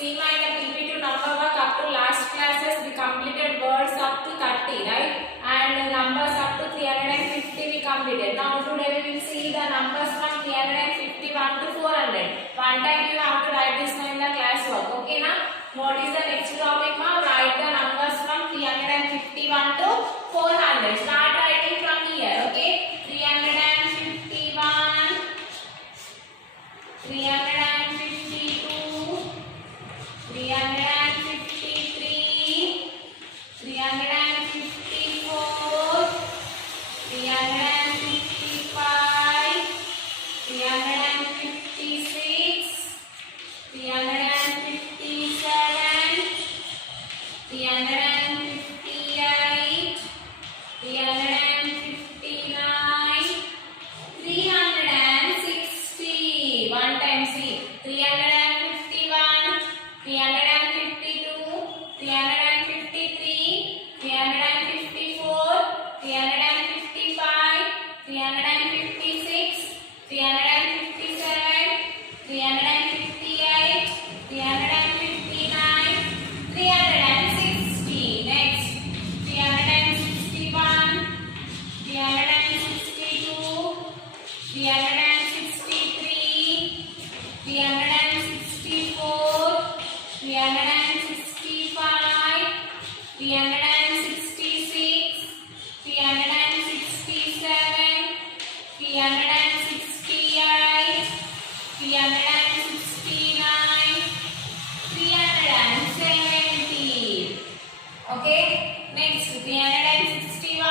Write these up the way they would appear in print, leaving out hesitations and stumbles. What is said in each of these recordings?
See my PPT number work up to last classes we completed words up to 30, right? And numbers up to 350 we completed. Now today we will see the numbers from 351 to 400. One time you have to write this in the class work. Okay na? What is the next topic now? Write the numbers from 351 to 400. Start writing from here. Okay? 351, 352, 353, 354, 355, 356, 357, 358, 359, 360. One time see. 351, 352, 353, 354, 355, 356, 357, 358, 359, 360. Next, 361, 362, 363, 364, 365, 366, 367, 368, 369, 370. Okay. Next, 361,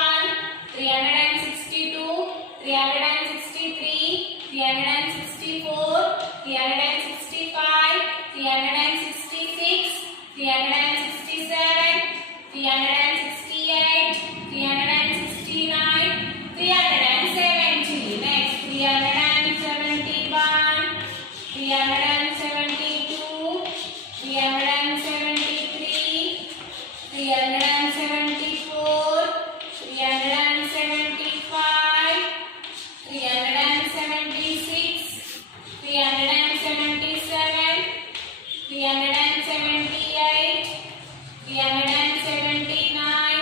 362, 363, 364, 365, 366, 367, 368, 369, 370. Next, 371, 372, 373, 374, 375, 376, 377, 378, 379,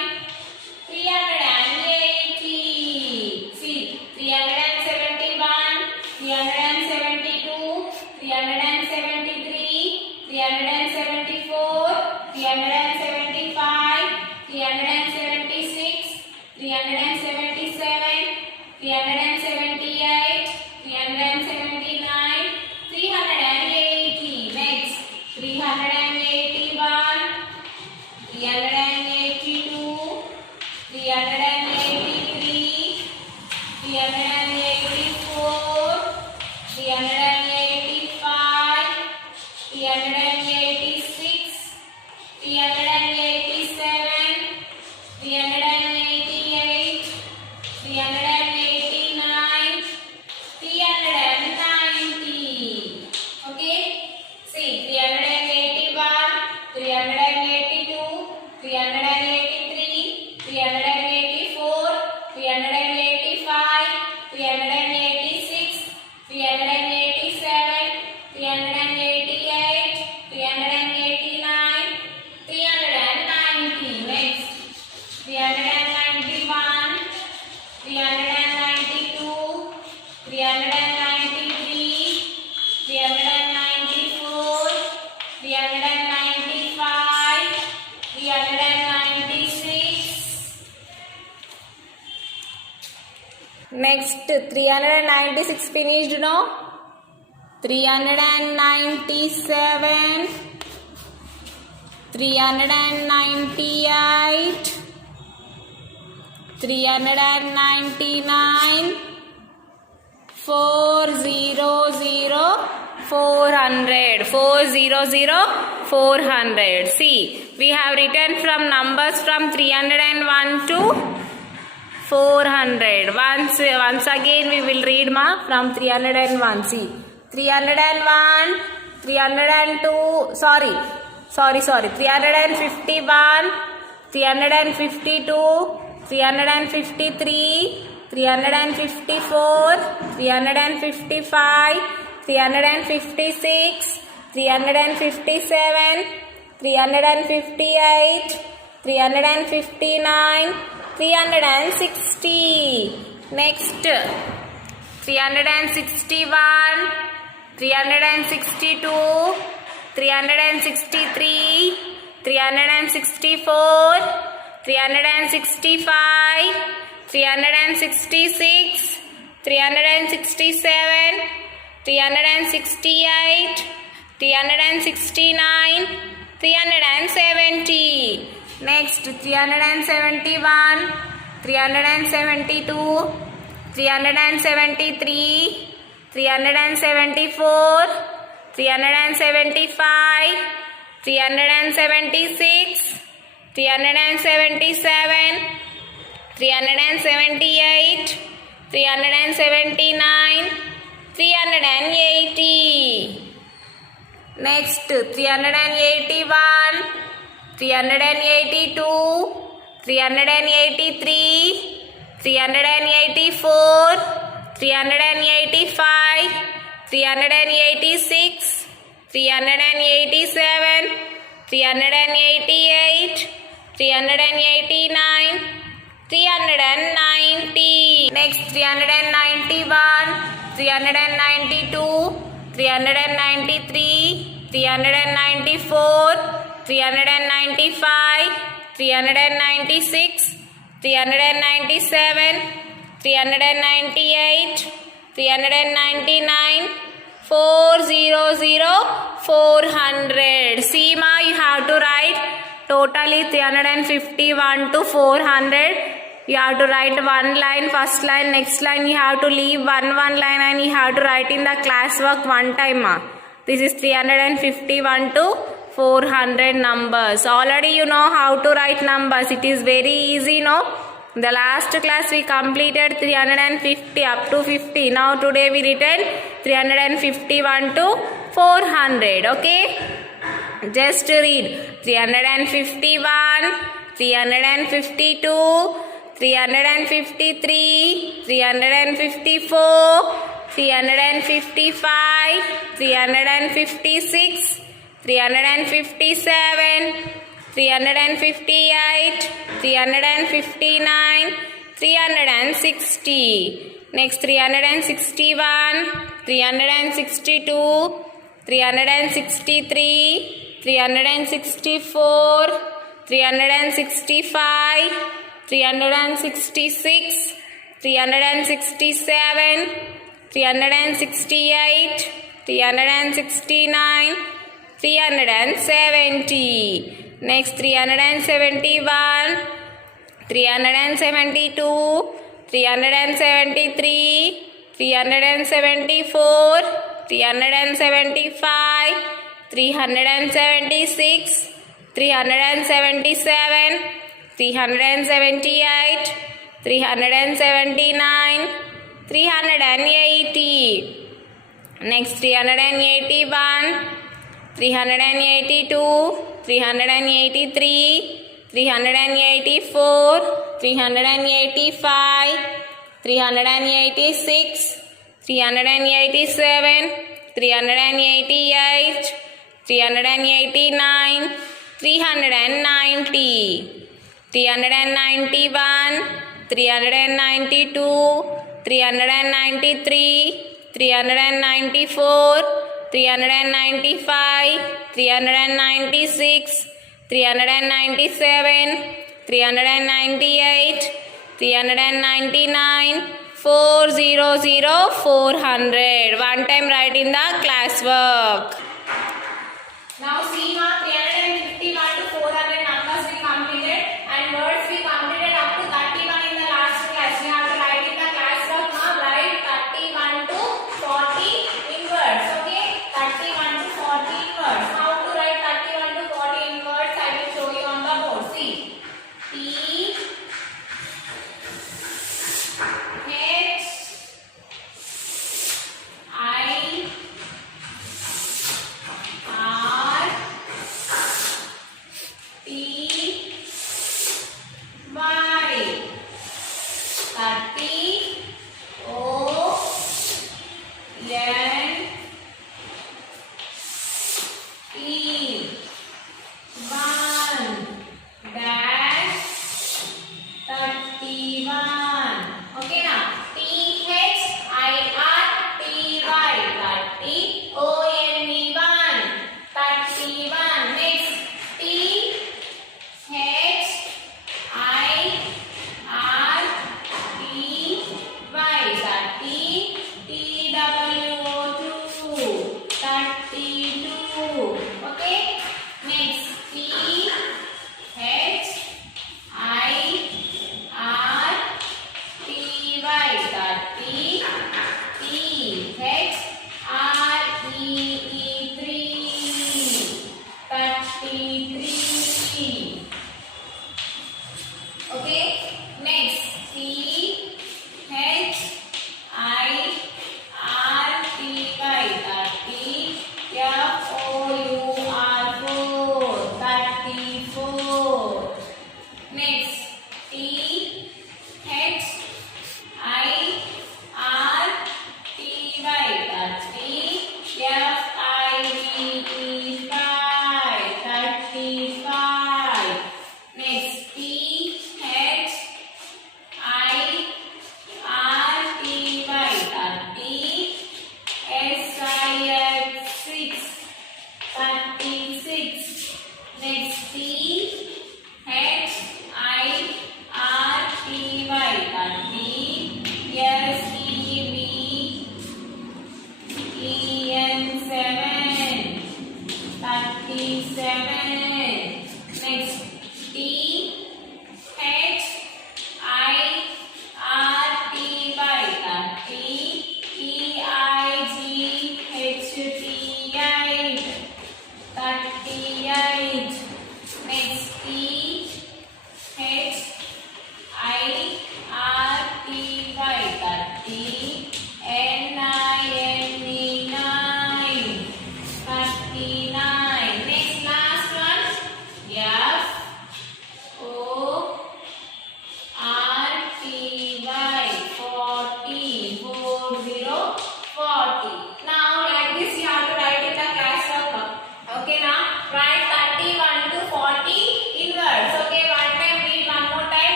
380. See, 371, 372, 373, 374, 375, 376, 377, 378, 379, 380. Next, 381, 382, 383, 384, 385, 386, 387, 388, 389, 390. Okay? See, 381, 382, 383, 384, 385, 386, 387, 388, 389, 390. Next, 391, 392, 393, 394, 395, 396. Next, 396 finished, no? 397, 398, 399, 400, 400, 400, 400. See, we have written from numbers from 301 to 400. Once again we will read from 301. See, 301, 302, sorry, 351, 352, 353, 354, 355, 356, 357, 358, 359, 360. Next, 361, 362, 363, 364, 365, 366, 367, 368, 369, 370. Next, 371, 372, 373, 374, 375, 376, 377, 378, 379, 380. Next, 381, 382, 383, 384, 385, 386, 387, 388, 389, 390. Next, 391, 392, 393, 394, 395, 396, 397, 398, 399, 400, 400. Seema, you have to write totally 351 to 400. You have to write one line, first line, next line you have to leave one line and you have to write in the classwork one time. This is 351 to 400 numbers. Already you know how to write numbers. It is very easy, no? In the last class we completed 350 up to 50. Now today we written 351 to 400. Okay? Just read 351, 352, 353, 354, 355, 356, 357, 358, 359, 360. Next, 361, 362, 363, 364, 365, 366, 367, 368, 369, 370. Next, 371, 372, 373, 374, 375, 376, 377, 378, 379, 380. Next, 381, 382, 383, 384, 385, 386, 387, 388, 389, 390. 391, 392, 393, 394, 395, 396, 397, 398, 399, 400, 400. One time write in the classwork. Now see now 351 to 400 numbers we completed and words we completed up to 31 in the last class. We have to write in the classwork now. Write 31 to 40 in words. Okay? 31 to 40 in words. How to write 31 to 40 in words? I will show you on the board. See. T H I R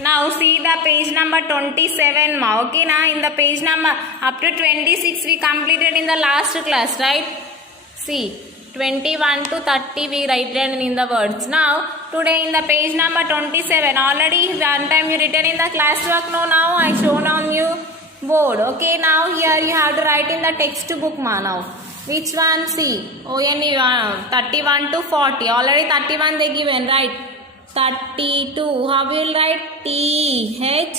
Now see the page number 27 ma. Okay na, in the page number up to 26 we completed in the last class, right? See 21 to 30 we written in the words. Now today in the page number 27 already one time you written in the classwork. No, now I shown on you board. Okay, now here you have to write in the textbook ma. Now which one? See only 31 to 40 already 31 they given, right? 32 how will write? THIRTY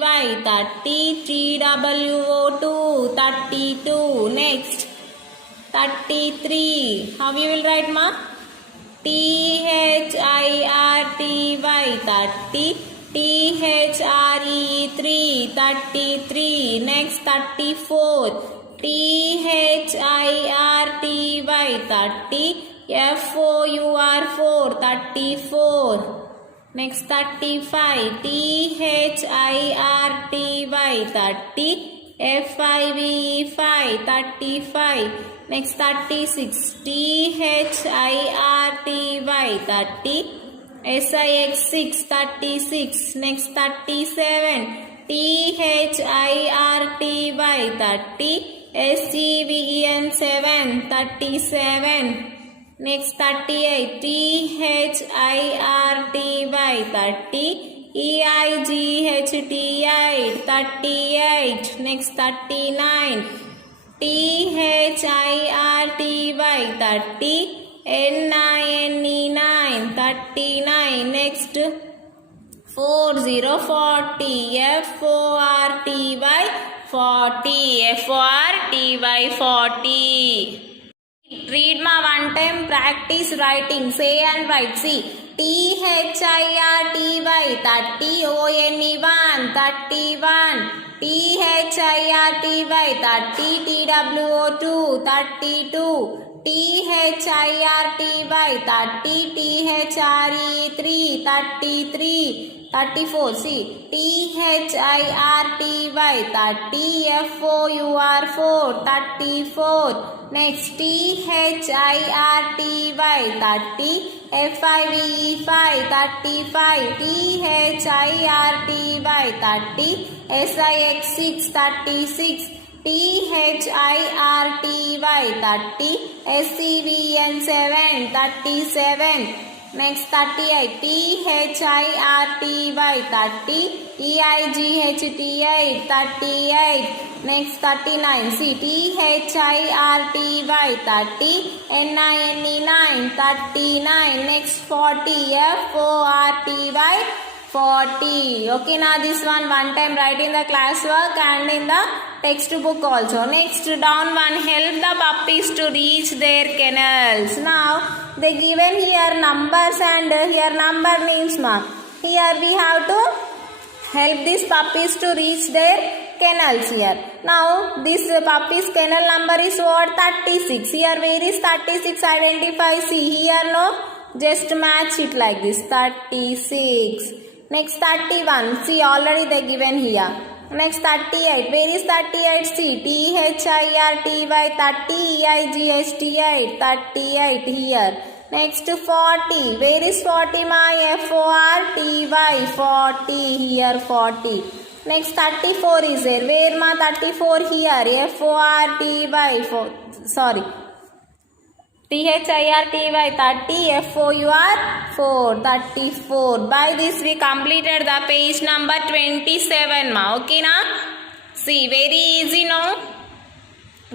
30 TWO2 32. Next 33 how you will write ma? THIRTY 30 THRE3 33. Next 34 THIRTY 30 FOUR4 34. Next 35 THIRTY 30 FIVE5 35. Next 36 THIRTY 30 SIX6 36. Next 37 THIRTY 30 SEVEN7 37. Next 38 THIRTY 30 EIGHT8 38. Next 39 THIRTY 30 NINE9 39. Next 40 FORTY 40. Read ma one time, practice writing. Say and write. See THIRTY 30 ONE1 31. THIRTY 30 TWO2 32. THIRTY 30 THRE3 33. 34. See THIRTY 30 FOUR4 34. Next THIRTY 30 FIVE5 35. THIRTY 30 SIX6 36. THIRTY 30 SEVEN7 37. Next 38 THIRTY 30 EIGHT8 38. Next 39 see THIRTY 30 NINE9 39. Next 40 FORTY 40. Okay, now this one time write in the classwork and in the textbook also. Next down one, help the puppies to reach their kennels. Now they given here numbers and here number names ma. Here we have to help these puppies to reach their kennels here. Now this puppy's kennel number is what? 36. Here where is 36? Identify. See here no? Just match it like this. 36. Next 31. See already they given here. Next 38. Where is 38? See THIRTY 30 EIGHT8 38 here. Next 40. Where is 40 my FORTY 40 here 40. Next 34 is there. Where ma 34 here? FORTY 4. Sorry. THIRTY 30 FOUR4 34. By this we completed the page number 27 ma. Okay na? See very easy no?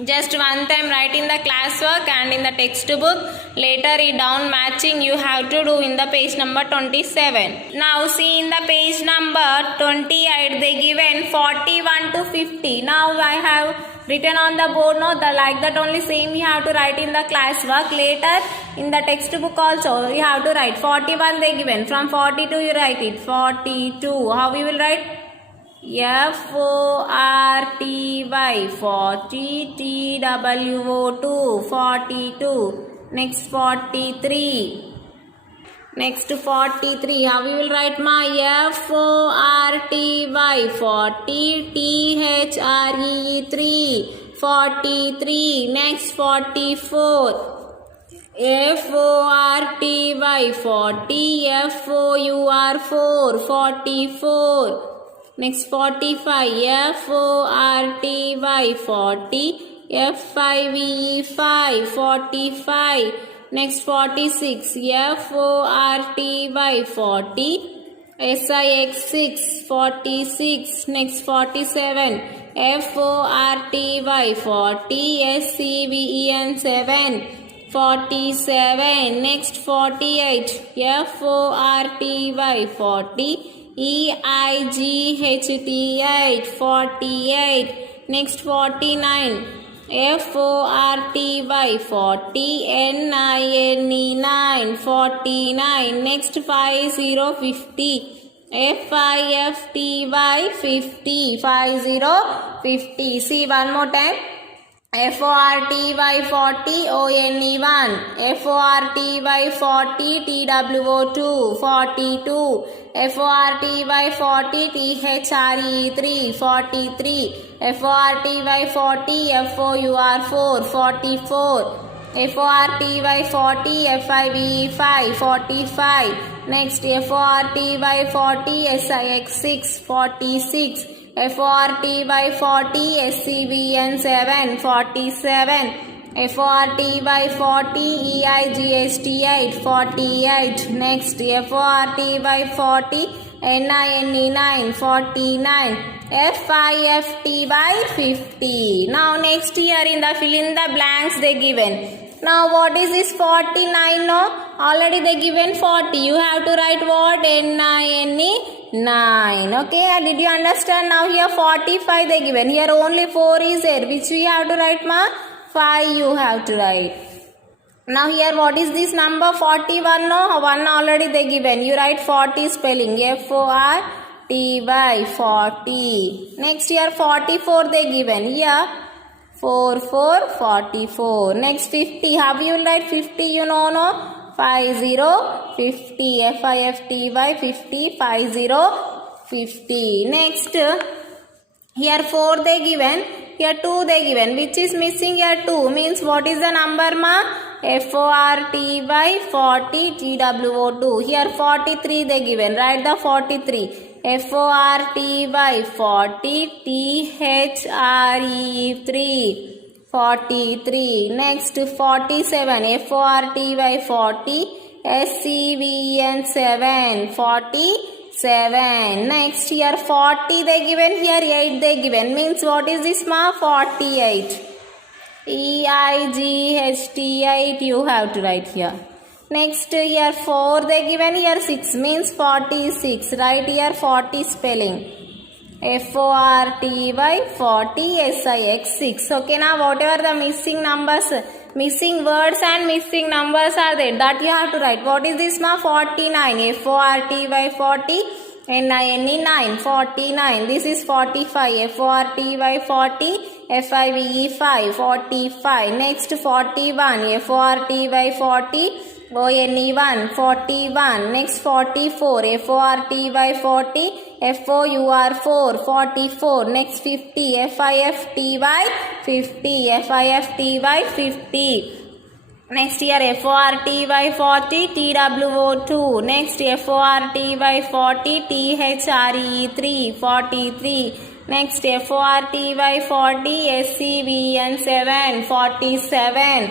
Just one time write in the classwork and in the textbook. Later it down matching you have to do in the page number 27. Now see in the page number 28 they given 41 to 50. Now I have written on the board no, the like that only same you have to write in the classwork. Later in the textbook also you have to write 41 they given. From 42 you write it 42. How you will write? FORTY 40 TWO2 42. Next 43. Next 43. How you will write ma? FORTY 40 THRE3 43. Next 44. F-O-R-T-Y 40, F-O-U-R 4, 44. Next 45, F-O-R-T-Y 40, F-I-V-E 5, 45. Next 46, F-O-R-T-Y 40, S-I-X 6, 46. Next 47, F-O-R-T-Y 40, S-E-V-E-N 7, 47. Next 48, F-O-R-T-Y 40, E-I-G-H-T 8, 48. Next 49, F-O-R-T-Y 40, N-I-N-E 9, 49. Next 50, 50. F-I-F-T-Y 50, 50, 50. See one more time. F-O-R-T-Y 40, O-N-E 1. F-O-R-T-Y 40, T-W-O 2, 42. F-O-R-T-Y 40, T-H-R-E 3, 43. F-O-R-T-Y 40, F-O-U-R 4, 44. F-O-R-T-Y 40, F-I-V-E 5, 45. Next F-O-R-T-Y 40, S-I-X 6, 46. F-O-R-T-Y 40, S-C-V-N 7, 47. F-O-R-T-Y 40, E-I-G-H-T 8, 48. Next F-O-R-T-Y 40, N-I-N-E 9, 49. F-I-F-T-Y 50. Now next here in the fill in the blanks they given. Now what is this 49? No, already they given 40. You have to write what? N-I-N-E 9. Okay, did you understand? Now here 45 they given. Here only 4 is there. Which we have to write, ma? 5 you have to write. Now here what is this number? 41. No, 1 already they given. You write 40 spelling. F-O-R-T-Y 40. Next here 44 they given. Here 4, 4, 44. Next 50. How you will write 50? You know, no? 50, 50. F-I-F-T-Y 50, 50, 50. Next, here 4 they given, here 2 they given. Which is missing here? 2. Means what is the number, ma? F-O-R-T-Y 40, T-W-O 2. Here 43 they given. Write the 43. F-O-R-T-Y 40, T-H-R-E 3. 43. Next 47. F-O-R-T-Y 40, S-C-V-E-N 7, 47. Next here 40 they given, here 8 they given. Means what is this, ma? 48. E-I-G-H-T-8 you have to write here. Next here 4 they given, here 6 means 46. Write here 40 spelling. F-O-R-T-Y 40, S-I-X 6. Okay, now whatever the missing numbers, missing words and missing numbers are there, that you have to write. What is this, ma? 49. F-O-R-T-Y 40, N-I-N-E 9, 49. This is 45. F-O-R-T-Y 40, F-I-V-E 5, 45. Next 41. F-O-R-T-Y 40, O-N-E 1, 41. Next 44. F-O-R-T-Y 40, F-O-U-R 4, 44. Next 50. F-I-F-T-Y 50, F-I-F-T-Y 50. Next here F-O-R-T-Y 40, T-W-O 2. Next F-O-R-T-Y 40, T-H-R-E 3, 43. Next F-O-R-T-Y 40, S-C-V-N 7, 47.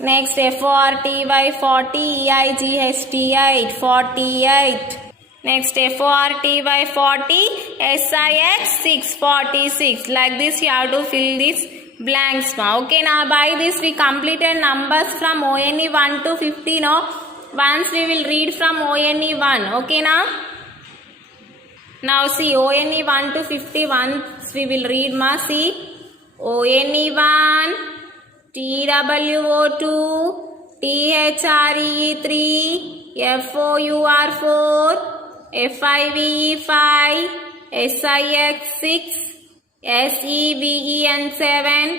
Next F-O-R-T-Y 40, E-I-G-H-T 8, 48. Next F-O-R-T-Y 40, S-I-X 6, 46. Like this you have to fill this blanks now. Okay, now by this we completed numbers from ONE 1 to 50 now. Once we will read from ONE 1. Okay, now? Now see ONE 1 to 50 once we will read, ma. See ONE 1, TWO 2, THRE 3, FOUR 4, FIVE 5, SIX 6, SEVEN 7,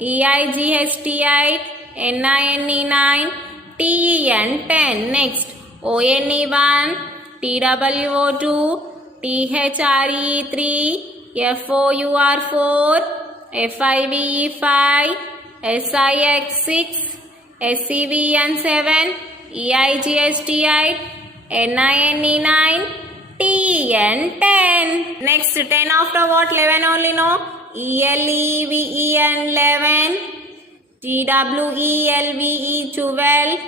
EIGHT 8, NINE 9, TEN 10. Next ONE 1, TWO 2, THRE 3, FOUR 4, FIVE 5, SIX 6, SCVN 7, EIGHT 8, NINE 9, TN 10. Next 10 after what? 11 only, no? ELEVEN 11, TWELVE 12,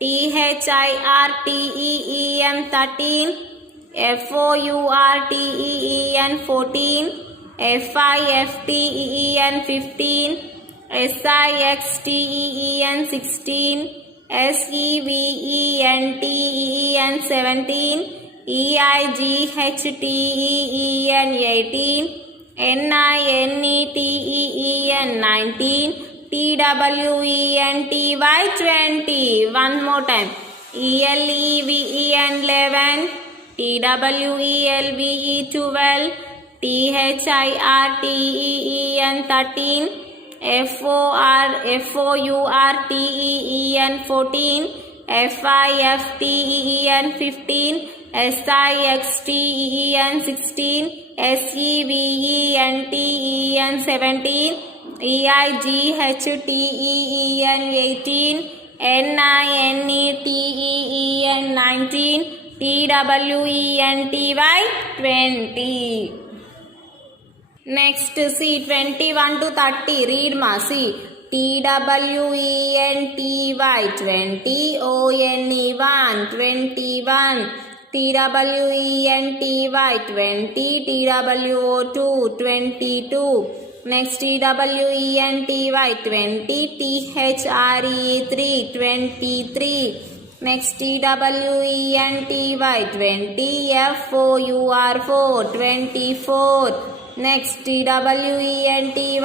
THIRTEEM 13, FOURTEEN 14, FIFTEEN 15, SIXTEEN 16, SEVENTEEN 17, EIGHTEEN 18, NINETEEN 19, TWENTY 20. One more time. ELEVEN 11, TWELVE 12, THIRTEEN 13, FOURTEEN 14, FIFTEEN 15, SIXTEEN 16, SEVENTEEN 17, EIGHTEEN 18, NINETEEN 19, TWENTY 20. Next, see 21 to 30. Read ma. See TWENTY 20, ONE 1, 21. TWENTY 20, TWO 2, 22. Next TWENTY 20, THRE 3, 23. Next TWENTY 20, FOUR 4, 24. Next TWENTY 20,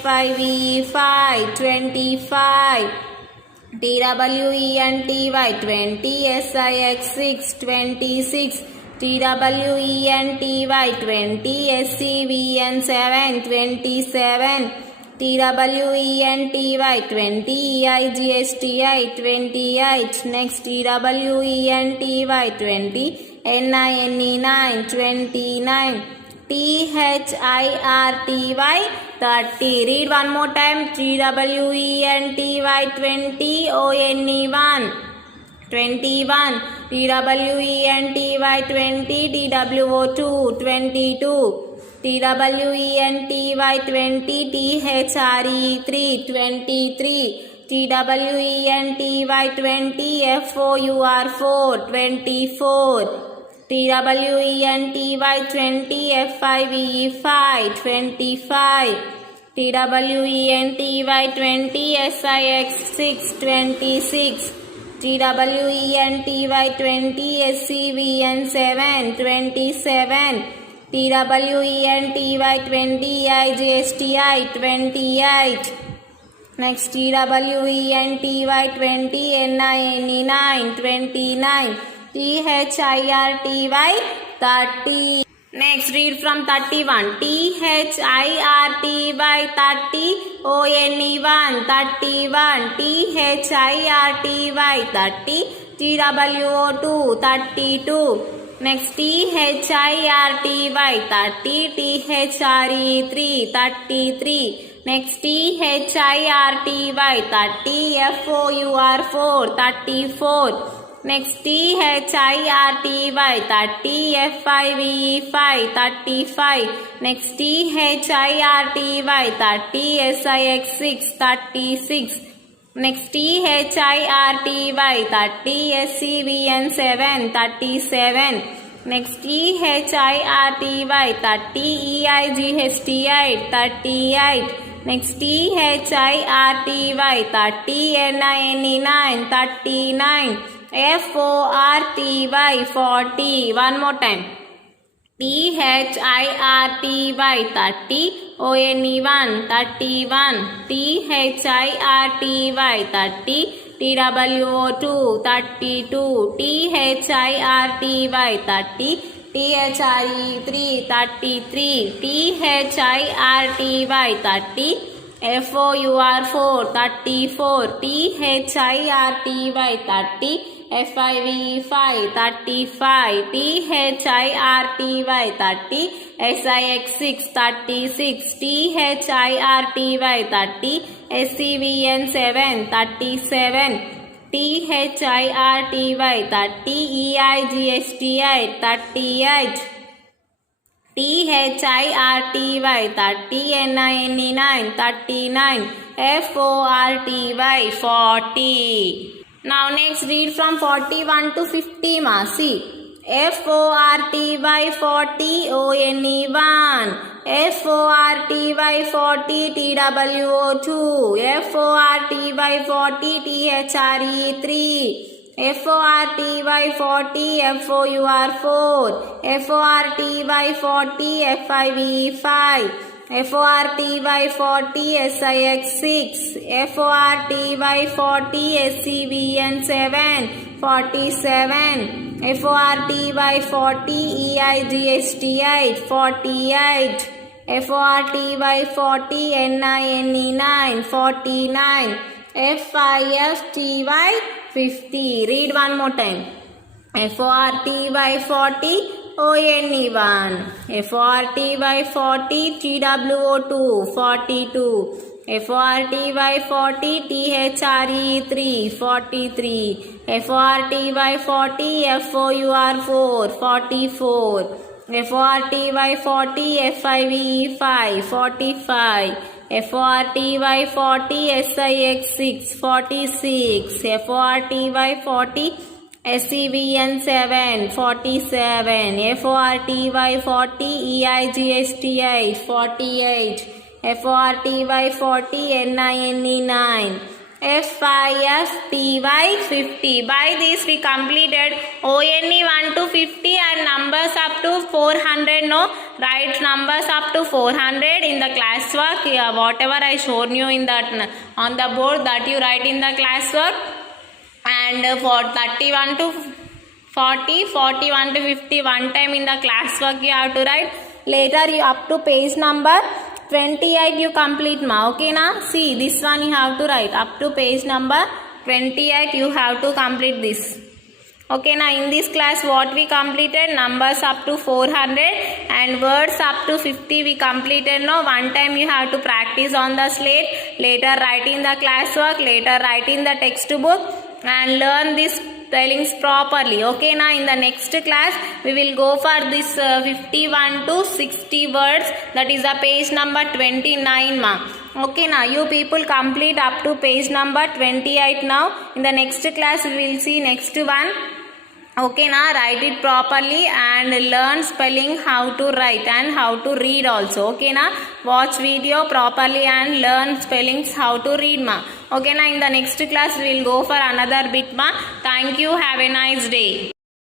FIVE 5, 25. TWENTY 20, SIX 6, 26. TWENTY 20, SCVN 7, 27. TWENTY 20, EIGHT 8, 28. Next TWENTY 20, NINE 9, 29. THIRTY 30. Read one more time. TWENTY 20, ONE 1, 21. TWENTY 20, TWO 2, 22. TWENTY 20, THRE 3, 23. TWENTY 20, FOUR 4, 24. TWENTY 20, FIVE 5, 25. TWENTY 20, SIX 6, 26. TWENTY 20, SCVN 7, 27. TWENTY 20, IGHT 8, 28. Next TWENTY 20, NINE 9, 29. THIRTY 30. Next read from 31. THIRTY 30, ONE 1, 31. THIRTY 30, TWO 2, 32. Next THIRTY 30, THRE 3, 33. Next THIRTY 30, FOUR 4, 34. Next THIRTY 30, FIVE 5, 35. Next THIRTY 30, SIX 6, 36. Next THIRTY 30, SCVN 7, 37. Next THIRTY 30, EIGHT 8, 38. Next THIRTY 30, NINE 9, 39. FORTY 40. One more time. THIRTY 30, ONE 1, 31. THIRTY 30, TWO 2, 32. THIRTY 30, THRE 3, 33. THIRTY 30, FOUR 4, 34. THIRTY 30, FIVE 5 35 THIRTY 30 SIX 6 36 THIRTY 30 SCVN 7 37 THIRTY 30 EIGST 8 38 THIRTY 30 NINE 9 39 FORTY 40. Now next read from 41 to 50 ma. See. FORTY 40 ONE 1 FORTY 40 TWO 2 FORTY 40 THRE 3 FORTY 40 FOUR 4 FORTY 40 FIVE 5 FORTY 40 SIX 6 FORTY 40 SCVN 7 47 FORTY 40 EIGST 8 48 FORTY 40 NINE 9 49 FIFTY 50. Read one more time. FORTY 40 ONE 1 FORTY 40 TWO 2 42 FORTY 40 THRE 3 43 FORTY 40 FOUR 4 44 FORTY 40 FIVE 5 45 FORTY 40 SIX 6 46 FORTY 40 SCVN 7 47 FORTY 40 EIGST 8 48 FORTY 40 NINE 9 FIFTY 50. By this we completed ONE 1 to 50 and numbers up to 400. No, write numbers up to 400 in the classwork. Whatever I shown you in that on the board, that you write in the classwork. And for 31 to 40, 41 to 50, one time in the classwork you have to write. Later you up to page number 28 you complete ma. Okay na? See, this one you have to write up to page number 28 you have to complete this. Okay na? In this class what we completed, numbers up to 400 and words up to 50 we completed. No, one time you have to practice on the slate, later write in the classwork, later write in the textbook and learn this spellings properly. Okay na? In the next class we will go for this 51 to 60 words, that is the page number 29 ma. Okay na? You people complete up to page number 28 now. In the next class we will see next one. Okay na? Write it properly and learn spelling, how to write and how to read also. Okay na? Watch video properly and learn spellings, how to read ma. Okay na? In the next class we will go for another bit ma. Thank you. Have a nice day.